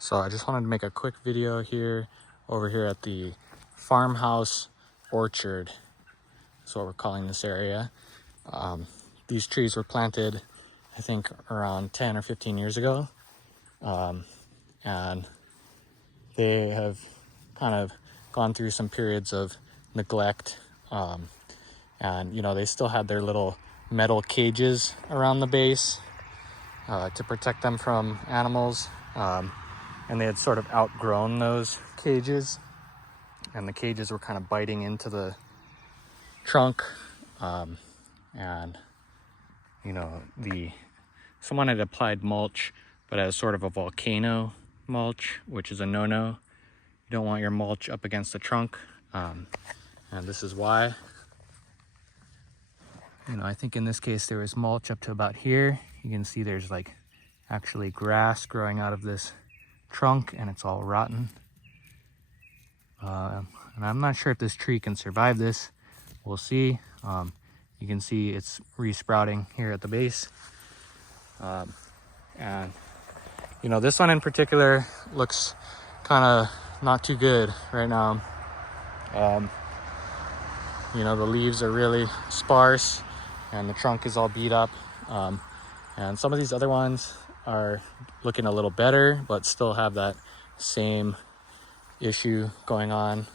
So I just wanted to make a quick video here, over here at the Farmhouse orchard. That's what we're calling this area. These trees were planted, I think, around 10 or 15 years ago. And they have kind of gone through some periods of neglect. And, you know, they still had their little metal cages around the base to protect them from animals. And they had sort of outgrown those cages, and the cages were kind of biting into the trunk. And you know, someone had applied mulch, but as sort of a volcano mulch, which is a no-no. You don't want your mulch up against the trunk, and this is why. You know, I think in this case there was mulch up to about here. You can see there's like actually grass growing out of this trunk, and it's all rotten. And I'm not sure if this tree can survive this. We'll see. You can see it's resprouting here at the base. And you know, this one in particular looks kind of not too good right now. You know, the leaves are really sparse and the trunk is all beat up. And some of these other ones are looking a little better, but still have that same issue going on.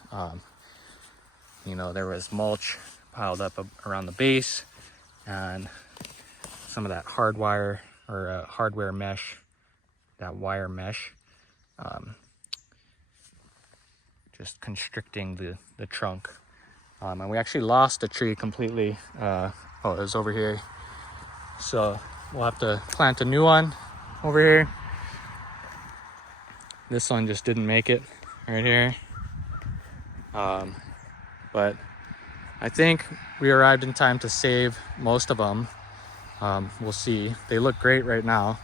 You know, there was mulch piled up around the base, and some of that hardware or hardware mesh, that wire mesh, just constricting the trunk. And we actually lost a tree completely. Oh, it was over here. So we'll have to plant a new one over here. This one just didn't make it right here. But I think we arrived in time to save most of them. We'll see. They look great right now.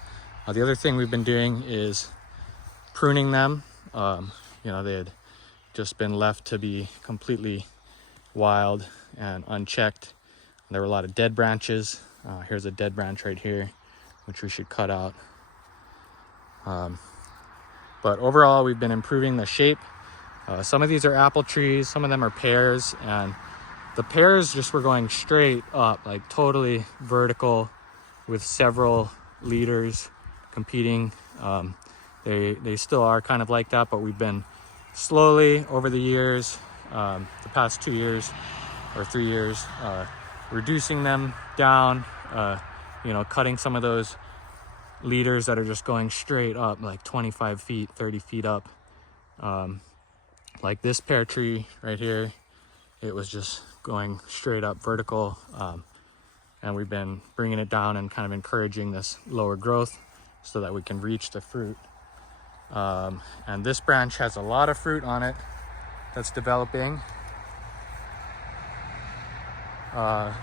The other thing we've been doing is pruning them. You know, they had just been left to be completely wild and unchecked. There were a lot of dead branches. Here's a dead branch right here, which we should cut out. But overall, we've been improving the shape. Some of these are apple trees, some of them are pears, and the pears just were going straight up, like totally vertical, with several leaders competing. They still are kind of like that, but we've been slowly over the years, the past 2 years or 3 years, reducing them down, you know, cutting some of those leaders that are just going straight up, like 25 feet, 30 feet up. Like this pear tree right here, it was just going straight up vertical. And we've been bringing it down and kind of encouraging this lower growth so that we can reach the fruit. And this branch has a lot of fruit on it that's developing. So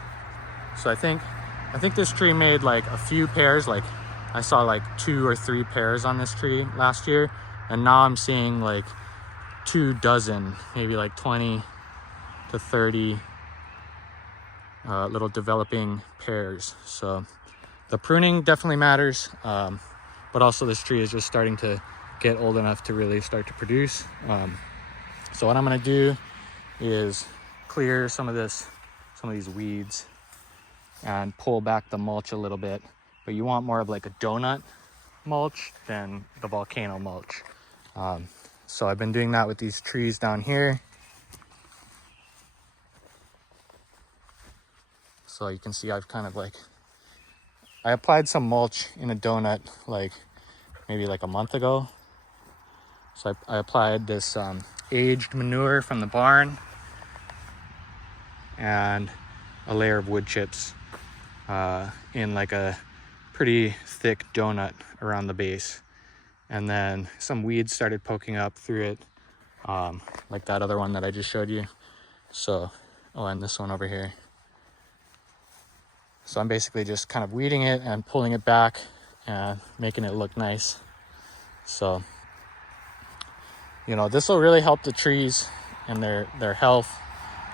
I think this tree made like a few pears. Like I saw like 2 or 3 pears on this tree last year, and now I'm seeing like 24, maybe like 20 to 30 little developing pears. So the pruning definitely matters, but also this tree is just starting to get old enough to really start to produce. So what I'm going to do is clear some of these weeds and pull back the mulch a little bit. But you want more of like a donut mulch than the volcano mulch. So I've been doing that with these trees down here. So you can see I've kind of like, I applied some mulch in a donut like maybe like a month ago. So I applied this aged manure from the barn and a layer of wood chips in like a pretty thick donut around the base. And then some weeds started poking up through it, like that other one that I just showed you. So, oh, and this one over here. So I'm basically just kind of weeding it and pulling it back and making it look nice. So, you know, this will really help the trees and their health.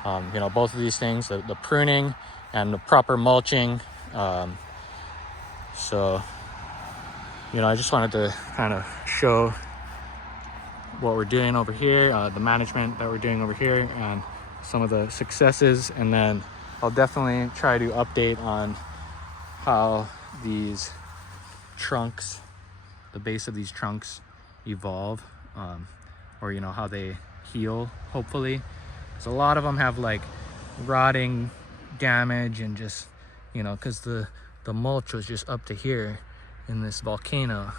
You know, both of these things, the pruning and the proper mulching. So, you know, I just wanted to kind of show what we're doing over here, the management that we're doing over here, and some of the successes. And then I'll definitely try to update on how these trunks, the base of these trunks, evolve, or how they heal, hopefully, because a lot of them have like rotting damage, and just because the mulch was just up to here in this volcano,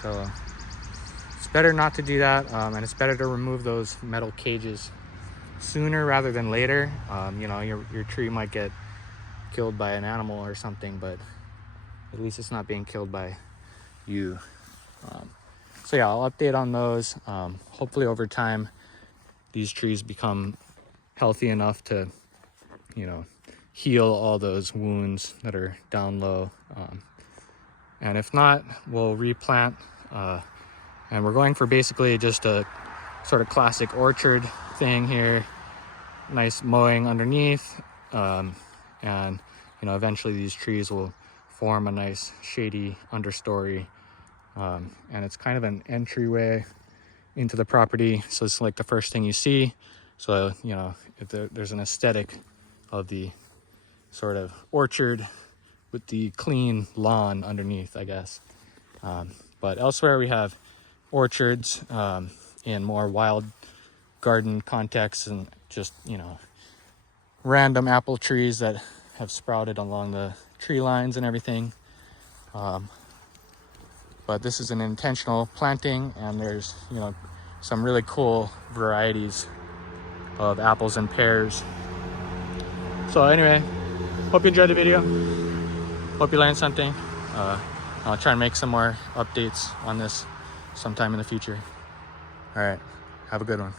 so it's better not to do that, and it's better to remove those metal cages sooner rather than later. Your tree might get killed by an animal or something, but at least it's not being killed by you. So yeah, I'll update on those. Hopefully over time these trees become healthy enough to heal all those wounds that are down low, and if not, we'll replant, and we're going for basically just a sort of classic orchard thing here. Nice mowing underneath, and eventually these trees will form a nice shady understory, and it's kind of an entryway into the property, so it's like the first thing you see. So if there's an aesthetic of the sort of orchard with the clean lawn underneath, I guess. But elsewhere we have orchards in more wild garden contexts, and just random apple trees that have sprouted along the tree lines and everything. But this is an intentional planting, and there's some really cool varieties of apples and pears. So anyway, hope you enjoyed the video. Hope you learned something. I'll try and make some more updates on this sometime in the future. All right, have a good one.